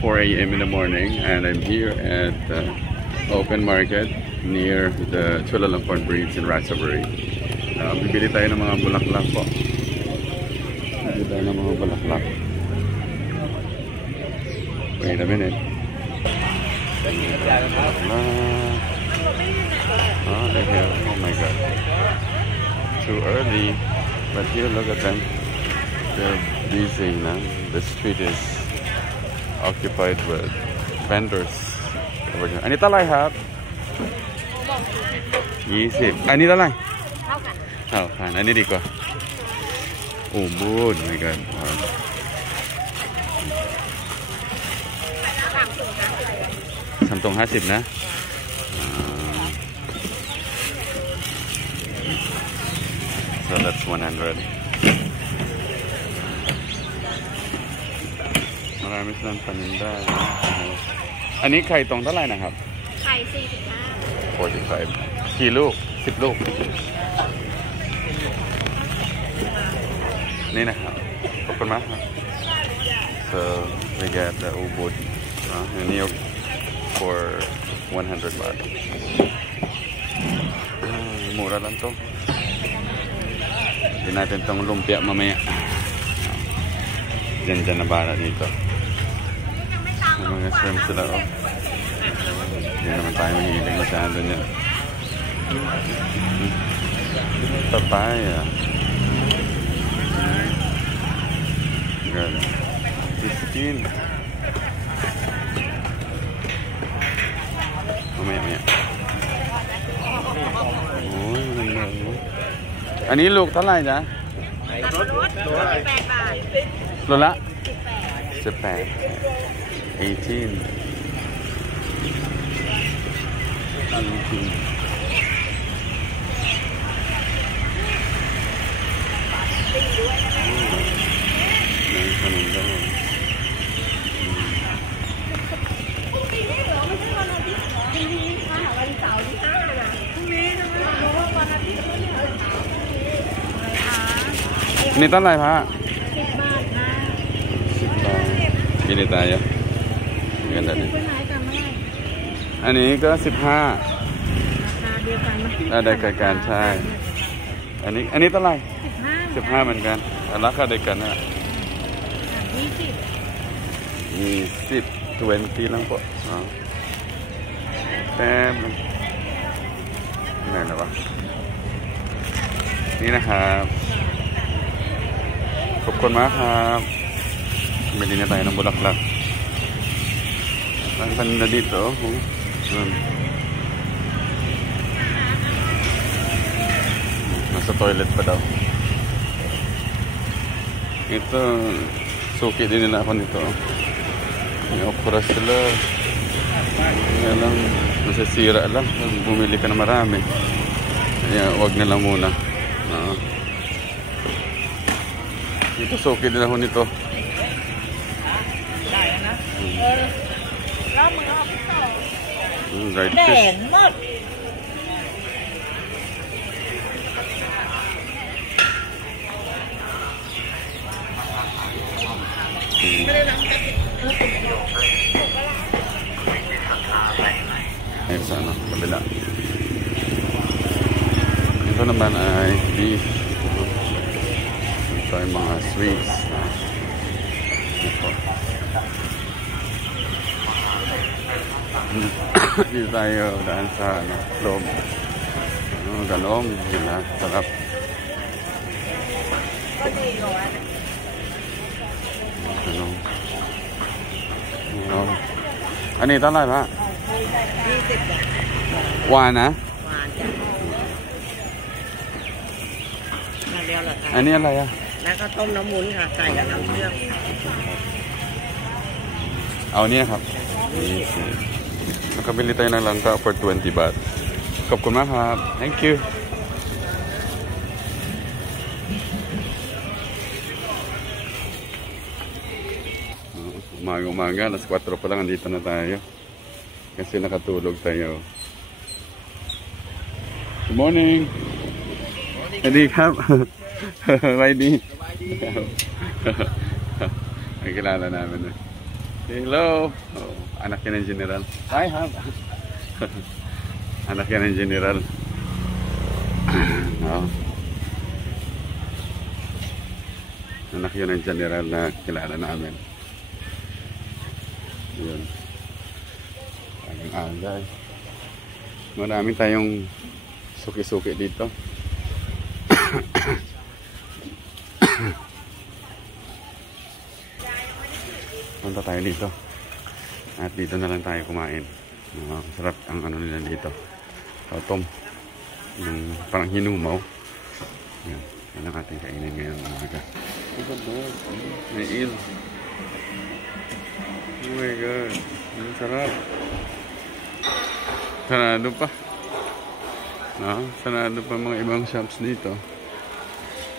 4 a.m. in the morning, and I'm here at the open market near the Chulalongkorn Bridge in Ratchaburi. Bibili tayo ng mga bulaklak po. Bibili tayo ng mga bulaklak. Wait a minute. Oh, they have, oh my god. Too early. But here, look at them. They're busy now. The street is occupied with vendors over here. Anita Lai have? 20. Anita Lai? How can? Ani di ko. Oh, good. My god. Samtong 50 na. So that's 100. Marami silang paninda. Aniไข่ตรงเท่าไหร่นะครับไข่45กี่ลูก10ลูกนี่นะครับขอบคุณมากครับ So we get the ubud niyog for 100 baht. Mura lang to. Hindi natin itong lumpia mamaya. Diyan na bala dito. May mga shrimp sila, oh. Hindi naman tayo mahilig masyado niya. Papaya. Good. 15. Mamaya. Uy, maganda. อันนี้ลูกเท่าไหร่จ๊ะโลละ18 นี่ต้นอะไรพะ10 บาทนะ10 บาทกินได้ตายอะเงินเดือนนี้อันนี้ก็15ราคาเดียวกันได้กันใช่อันนี้ต้นอะไร15เหมือนกันราคาเดียวกันนะ20lang poแป๊บนึงไหนนะวะนี่นะครับขอบคุณมากครับไม่ได้tayo ng bulaklak. Ang ganda dito. Nasa toilet pa daw. Ito, suki din nila ako nito. May okra sila. Kaya lang, nasasira lang. Bumili ka na marami. Kaya huwag na lang muna. Ito suki din ako nito. Dried fish. Ayun sana, kabila. Ito naman ay beef. Ito ay mga sweets. Ito. Dito tayo daan sa loob. Ganom. Yun na. Sarap. Ganom. Ano ito lang ba? 20 หวานนะอันนี้อะไรอ่ะแล้วก็ต้มน้ำมุ้นค่ะใส่กับน้ำเชื่อมเอาเนี่ยครับแล้วก็bili tayo ng langka for 20 baht ขอบคุณมากครับ thank you umaga alas 4 pa lang andito na tayo kasi nakatulog tayo. Good morning. Hindiครับสวัสดี Ay kilala namin eh. Hello. Oh, anak yan ng general. I have. Anak yan ng general. Oh. Anak yun ng general na kilala namin. Yun. Ang aga eh. Marami tayong suki-suki dito. Punta tayo dito. At dito na lang tayo kumain. Sarap ang ano nila dito. Tom. Yung parang hinumaw. Yan. Yan ang ating kainin ngayon. May eel. Oh my God. Ang sarap. Sarado pa. No? Sarado pa mga ibang shops dito.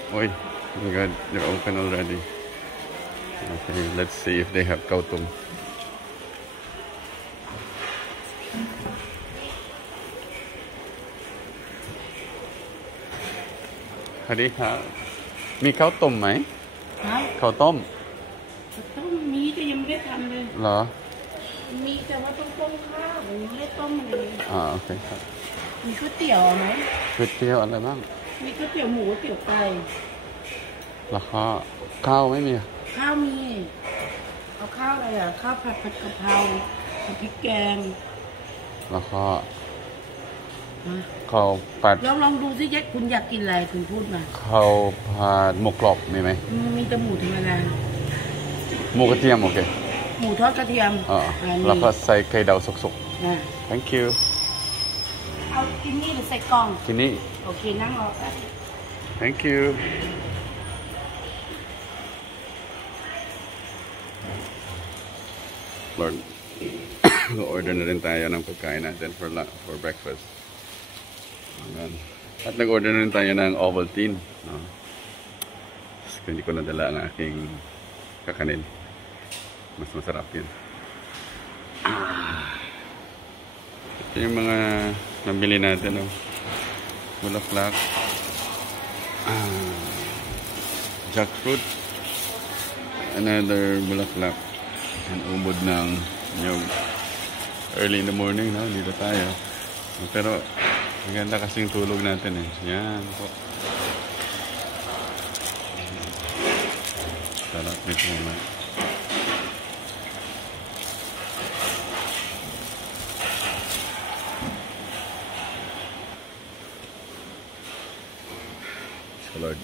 Oy. Oh my God. They're open already. Okay, let's see if they have kautum. Hadi ha. Mi kautumไหม ฮะ kautum ต้องมีแต่ยังไม่ได้ทำเลย เหรอ มีแต่ว่าต้องต้มข้าวยังไม่ได้ต้มเลย โอเคครับ มีก๋วยเตี๋ยวไหม ก๋วยเตี๋ยวอะไรบ้าง มีก๋วยเตี๋ยวหมูก๋วยเตี๋ยวไก่ แล้วก็ข้าวไม่มี ข้าวมีเอาข้าวอะไรอ่ะข้าวผัดกะเพราผัดพริกแกง แล้วก็ ฮะ ข้าวผัด ลองดูสิยัดคุณอยากกินอะไรคุณพูดมา ข้าวผัดหมูกรอบมีไหม มีแต่หมูธรรมดา หมูกระเทียมโอเค หมูทอดกระเทียม แล้วก็ใส่ไข่ดาวสุก อ่ะ ๆ thank you เอากินนี่หรือใส่กล่อง ที่นี่ โอเคนั่งรอแป๊บ thank you Lord order na rin tayo ng pagkain natin for breakfast. Ayan. At nag-order na rin tayo ng Ovaltine. No? Kasi hindi ko nadala ang aking kakanin. Mas masarap yun. Ito yung mga nabili natin. Bulaklak. Jackfruit. Another bulaklak. Ang umod ng yung early in the morning, no? Dito tayo. Pero maganda kasing tulog natin eh. Yan po. Sarap nito naman. So Lord.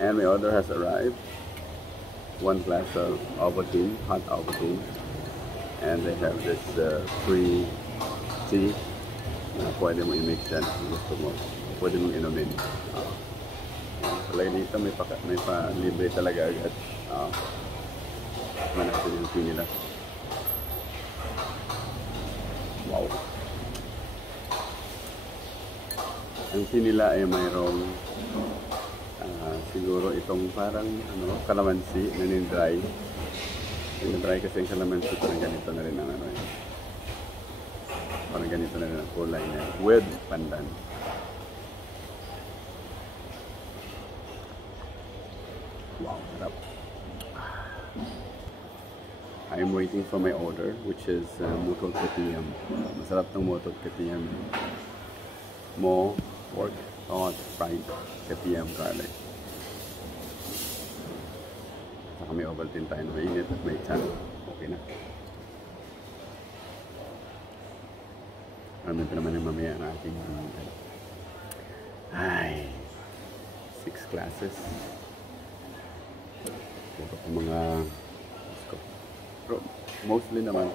And my order has arrived. One glass of Ovaltine, hot Ovaltine. And they have this free tea na pwede mo i-mix yan kung gusto mo. Pwede mong inumin. Palagi dito may pa-libre talaga agad. Manasin yung tea nila. Wow! Ang tea nila ay mayroong siguro itong parang kalamansi na ni-dry. Ni-dry kasi yung kalamansi parang ganito na rin ang parang ganito na rin ang kulay niya with pandan. Wow, sarap. I'm waiting for my order which is mutol katiyam. Masarap ng mutol katiyam. Mo pork hot fried katiyam garlic. Saka may Ovaltine tayo na mainit at may chan. Okay na. Alam pa naman yung mamaya ang ating ay 6 classes. Puro pa mga pero mostly naman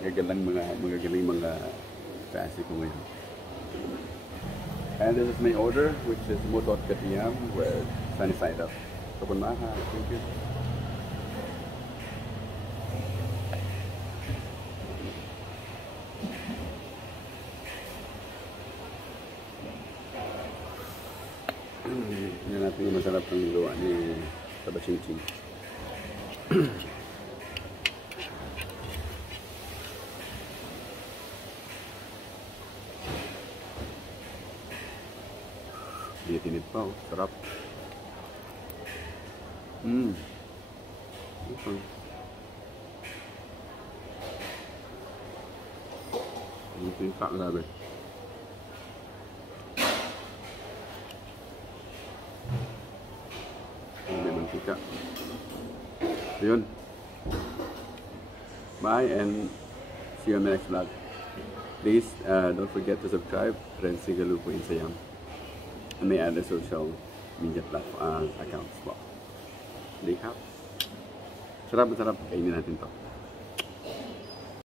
magagaling mga klase ko ngayon. And this is my order, which is mutot katiyam with sunny side up. Kapun maha, thank you. Yan natin yung masarap ng luwa ni Tabaching-ching. Tinit pa, oh. Sarap. Okay. Ang tinta, grabe. May mantika. Yun. Bye and see you on the next vlog. Please don't forget to subscribe Renzi Galupo Instagram and may other social media platform accounts po. Di ka? Sarap. Kainin natin to.